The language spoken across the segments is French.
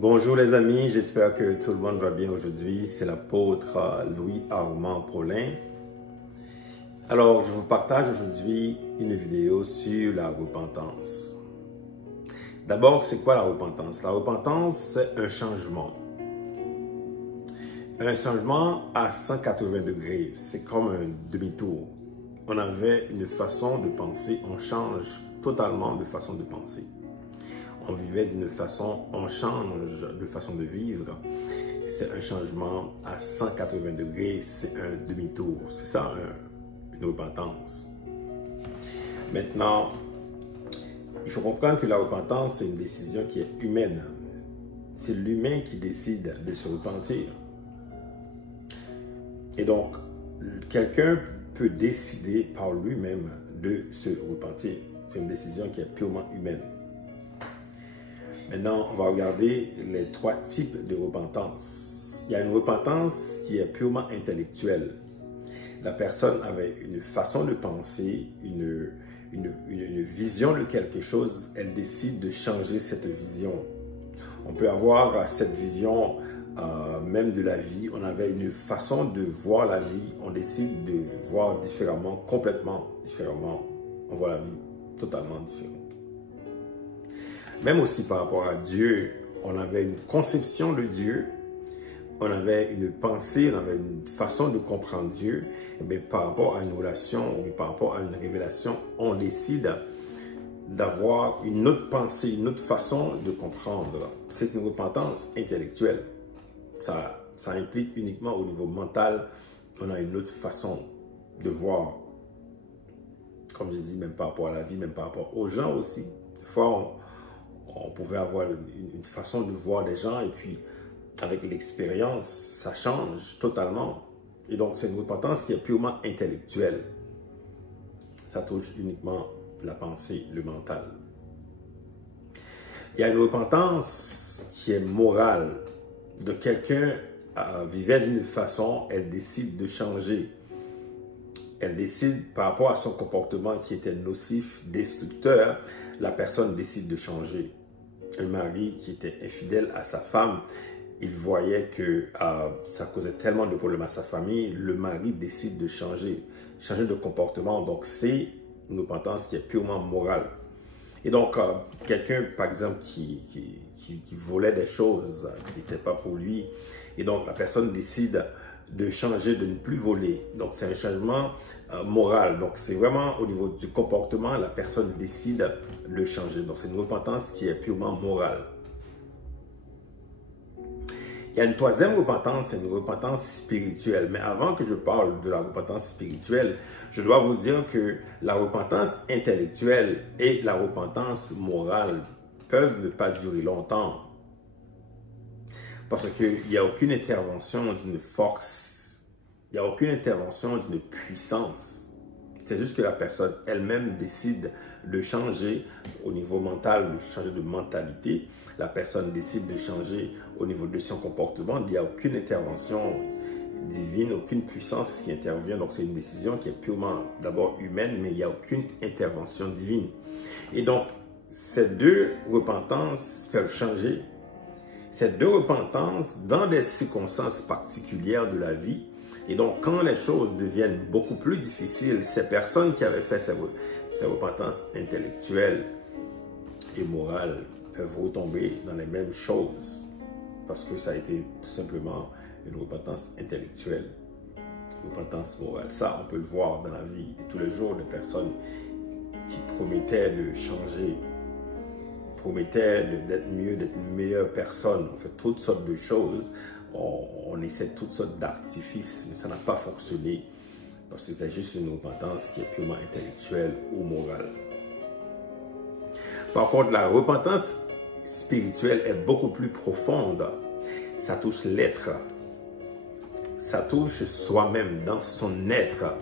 Bonjour les amis, j'espère que tout le monde va bien aujourd'hui. C'est l'apôtre Louis-Armand Paulin. Alors, je vous partage aujourd'hui une vidéo sur la repentance. D'abord, c'est quoi la repentance? La repentance, c'est un changement. Un changement à 180 degrés. C'est comme un demi-tour. On avait une façon de penser, on change totalement de façon de penser. On vivait d'une façon, on change de façon de vivre. C'est un changement à 180 degrés, c'est un demi-tour. C'est ça, une repentance. Maintenant, il faut comprendre que la repentance, c'est une décision qui est humaine. C'est l'humain qui décide de se repentir. Et donc, quelqu'un peut décider par lui-même de se repentir. C'est une décision qui est purement humaine. Maintenant, on va regarder les trois types de repentance. Il y a une repentance qui est purement intellectuelle. La personne avait une façon de penser, une vision de quelque chose, elle décide de changer cette vision. On peut avoir cette vision même de la vie, on avait une façon de voir la vie, on décide de voir différemment, complètement différemment. On voit la vie totalement différente. Même aussi par rapport à Dieu, on avait une conception de Dieu, on avait une pensée, on avait une façon de comprendre Dieu. Et bien, par rapport à une relation ou par rapport à une révélation, on décide d'avoir une autre pensée, une autre façon de comprendre. C'est une repentance intellectuelle. Ça implique uniquement au niveau mental, on a une autre façon de voir. Comme je dis, même par rapport à la vie, même par rapport aux gens aussi. Des fois, on pouvait avoir une façon de voir les gens et puis avec l'expérience, ça change totalement. Et donc, c'est une repentance qui est purement intellectuelle. Ça touche uniquement la pensée, le mental. Il y a une repentance qui est morale. De quelqu'un vivait d'une façon, elle décide de changer. Elle décide par rapport à son comportement qui était nocif, destructeur, la personne décide de changer. Un mari qui était infidèle à sa femme, il voyait que ça causait tellement de problèmes à sa famille, le mari décide de changer de comportement. Donc, c'est une repentance qui est purement morale. Et donc, quelqu'un, par exemple, qui volait des choses qui n'étaient pas pour lui, et donc la personne décide de changer, de ne plus voler. Donc, c'est un changement moral. Donc, c'est vraiment au niveau du comportement, la personne décide de changer. Donc, c'est une repentance qui est purement morale. Il y a une troisième repentance, c'est une repentance spirituelle. Mais avant que je parle de la repentance spirituelle, je dois vous dire que la repentance intellectuelle et la repentance morale peuvent ne pas durer longtemps. Parce qu'il n'y a aucune intervention d'une force, il n'y a aucune intervention d'une puissance. C'est juste que la personne elle-même décide de changer au niveau mental, de changer de mentalité. La personne décide de changer au niveau de son comportement. Il n'y a aucune intervention divine, aucune puissance qui intervient. Donc, c'est une décision qui est purement d'abord humaine, mais il n'y a aucune intervention divine. Et donc, ces deux repentances peuvent changer. Ces deux repentances, dans des circonstances particulières de la vie, et donc, quand les choses deviennent beaucoup plus difficiles, ces personnes qui avaient fait ces repentances intellectuelles et morales peuvent retomber dans les mêmes choses parce que ça a été tout simplement une repentance intellectuelle, une repentance morale. Ça, on peut le voir dans la vie de tous les jours de personnes qui promettaient de changer, promettaient d'être mieux, d'être une meilleure personne. On fait toutes sortes de choses. On essaie toutes sortes d'artifices, mais ça n'a pas fonctionné parce que c'était juste une repentance qui est purement intellectuelle ou morale. Par contre, la repentance spirituelle est beaucoup plus profonde. Ça touche l'être. Ça touche soi-même dans son être.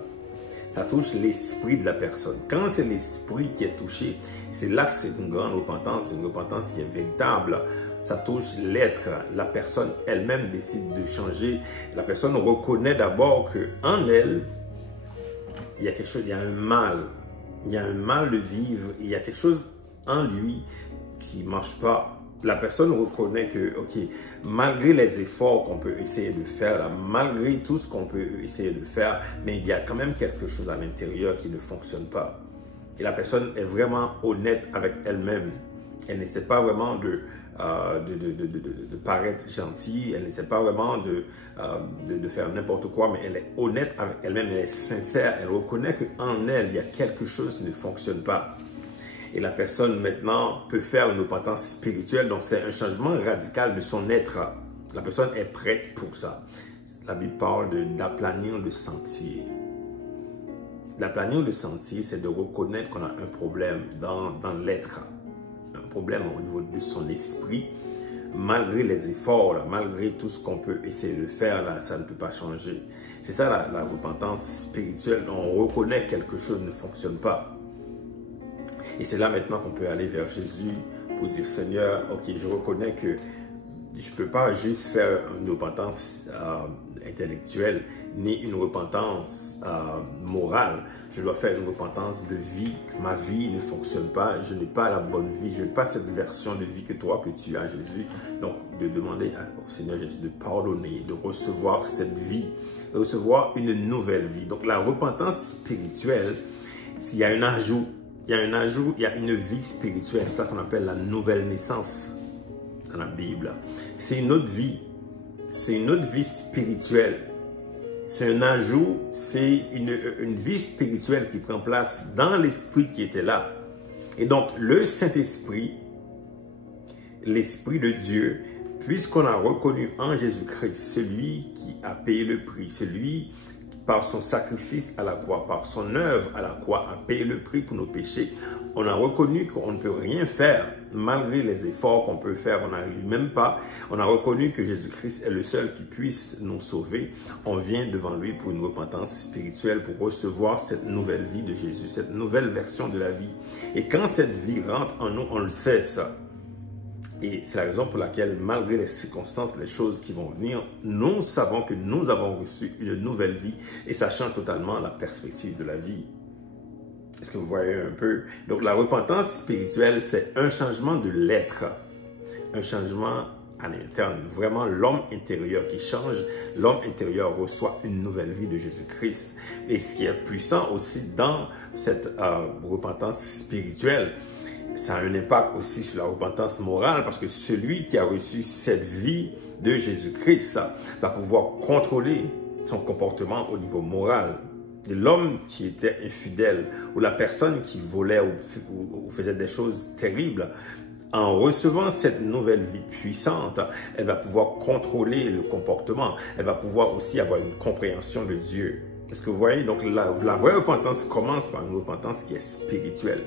Ça touche l'esprit de la personne. Quand c'est l'esprit qui est touché, c'est là que c'est une grande repentance, une repentance qui est véritable. Ça touche l'être. La personne elle-même décide de changer. La personne reconnaît d'abord qu'en elle, il y a quelque chose, il y a un mal. Il y a un mal de vivre. Il y a quelque chose en lui qui ne marche pas. la personne reconnaît que, ok, malgré les efforts qu'on peut essayer de faire, là, malgré tout ce qu'on peut essayer de faire, mais il y a quand même quelque chose à l'intérieur qui ne fonctionne pas. Et la personne est vraiment honnête avec elle-même. Elle n'essaie pas vraiment de paraître gentille, elle n'essaie pas vraiment de faire n'importe quoi, mais elle est honnête avec elle-même, elle est sincère, elle reconnaît qu'en elle, il y a quelque chose qui ne fonctionne pas. Et la personne maintenant peut faire une repentance spirituelle, donc c'est un changement radical de son être. La personne est prête pour ça. La Bible parle d'aplanir le sentier. L'aplanir le sentier, c'est de reconnaître qu'on a un problème dans l'être. Un problème au niveau de son esprit. Malgré les efforts, là, malgré tout ce qu'on peut essayer de faire, là, ça ne peut pas changer. C'est ça la repentance spirituelle. On reconnaît que quelque chose ne fonctionne pas. Et c'est là maintenant qu'on peut aller vers Jésus pour dire, Seigneur, ok, je reconnais que je ne peux pas juste faire une repentance intellectuelle, ni une repentance morale. Je dois faire une repentance de vie. Ma vie ne fonctionne pas. Je n'ai pas la bonne vie. Je n'ai pas cette version de vie que toi, que tu as, Jésus. Donc, de demander au Seigneur Jésus de pardonner, de recevoir cette vie, de recevoir une nouvelle vie. Donc, la repentance spirituelle, s'il y a un ajout, il y a un ajout, il y a une vie spirituelle, c'est ça qu'on appelle la nouvelle naissance dans la Bible. C'est une autre vie, c'est une autre vie spirituelle. C'est un ajout, c'est une vie spirituelle qui prend place dans l'esprit qui était là. Et donc, le Saint-Esprit, l'Esprit de Dieu, puisqu'on a reconnu en Jésus-Christ celui qui a payé le prix, celui par son sacrifice à la croix, par son œuvre à la croix, a payé le prix pour nos péchés. On a reconnu qu'on ne peut rien faire, malgré les efforts qu'on peut faire, on n'arrive même pas. On a reconnu que Jésus-Christ est le seul qui puisse nous sauver. On vient devant lui pour une repentance spirituelle, pour recevoir cette nouvelle vie de Jésus, cette nouvelle version de la vie. Et quand cette vie rentre en nous, on le sait ça. Et c'est la raison pour laquelle, malgré les circonstances, les choses qui vont venir, nous savons que nous avons reçu une nouvelle vie et ça change totalement la perspective de la vie. Est-ce que vous voyez un peu? Donc, la repentance spirituelle, c'est un changement de l'être, un changement à l'interne. Vraiment, l'homme intérieur qui change, l'homme intérieur reçoit une nouvelle vie de Jésus-Christ. Et ce qui est puissant aussi dans cette repentance spirituelle, ça a un impact aussi sur la repentance morale parce que celui qui a reçu cette vie de Jésus-Christ va pouvoir contrôler son comportement au niveau moral. L'homme qui était infidèle ou la personne qui volait ou faisait des choses terribles, en recevant cette nouvelle vie puissante, elle va pouvoir contrôler le comportement. Elle va pouvoir aussi avoir une compréhension de Dieu. Est-ce que vous voyez? Donc la vraie repentance commence par une repentance qui est spirituelle.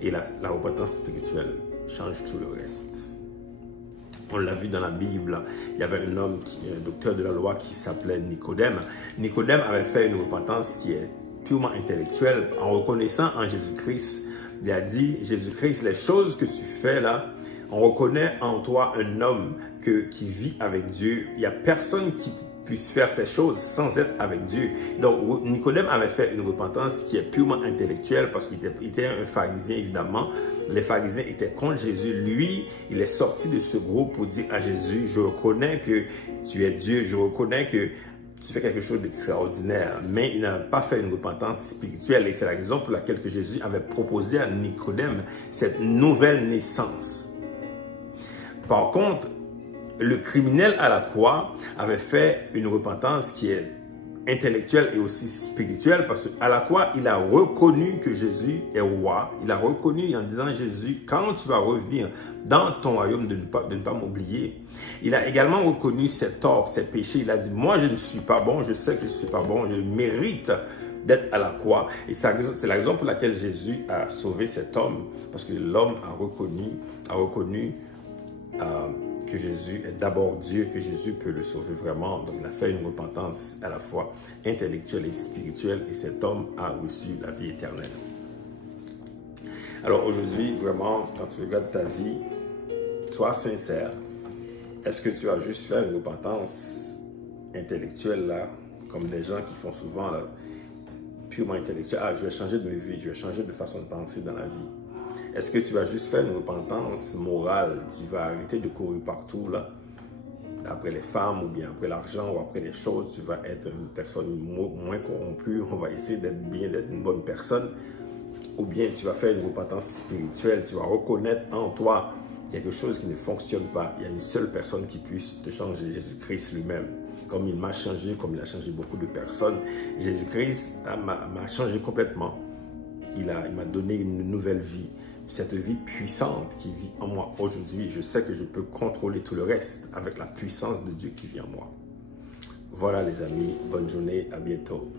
Et la repentance spirituelle change tout le reste. On l'a vu dans la Bible, il y avait un homme, un docteur de la loi qui s'appelait Nicodème. Nicodème avait fait une repentance qui est purement intellectuelle. En reconnaissant en Jésus-Christ, il a dit, Jésus-Christ, les choses que tu fais là, on reconnaît en toi un homme qui vit avec Dieu. Il n'y a personne qui puisse faire ces choses sans être avec Dieu. Donc, Nicodème avait fait une repentance qui est purement intellectuelle parce qu'il était un pharisien, évidemment. Les pharisiens étaient contre Jésus. Lui, il est sorti de ce groupe pour dire à Jésus, je reconnais que tu es Dieu, je reconnais que tu fais quelque chose d'extraordinaire. Mais il n'a pas fait une repentance spirituelle et c'est la raison pour laquelle que Jésus avait proposé à Nicodème cette nouvelle naissance. Par contre, le criminel à la croix avait fait une repentance qui est intellectuelle et aussi spirituelle parce qu'à la croix, il a reconnu que Jésus est roi. Il a reconnu en disant, Jésus, quand tu vas revenir dans ton royaume, de ne pas m'oublier. Il a également reconnu ses torts, ses péchés. Il a dit, moi, je ne suis pas bon, je sais que je ne suis pas bon, je mérite d'être à la croix. Et c'est la raison pour laquelle Jésus a sauvé cet homme parce que l'homme a reconnu que Jésus est d'abord Dieu, que Jésus peut le sauver vraiment. Donc, il a fait une repentance à la fois intellectuelle et spirituelle et cet homme a reçu la vie éternelle. Alors, aujourd'hui, vraiment, quand tu regardes ta vie, sois sincère. Est-ce que tu as juste fait une repentance intellectuelle, là, comme des gens qui font souvent, là, purement intellectuelle? Ah, je vais changer de vie, je vais changer de façon de penser dans la vie. Est-ce que tu vas juste faire une repentance morale? Tu vas arrêter de courir partout là, après les femmes ou bien après l'argent ou après les choses? Tu vas être une personne moins corrompue. On va essayer d'être une bonne personne. Ou bien tu vas faire une repentance spirituelle. Tu vas reconnaître en toi quelque chose qui ne fonctionne pas. Il y a une seule personne qui puisse te changer, Jésus-Christ lui-même. Comme il m'a changé, comme il a changé beaucoup de personnes, Jésus-Christ m'a changé complètement. Il m'a donné une nouvelle vie. Cette vie puissante qui vit en moi aujourd'hui, je sais que je peux contrôler tout le reste avec la puissance de Dieu qui vit en moi. Voilà les amis, bonne journée, à bientôt.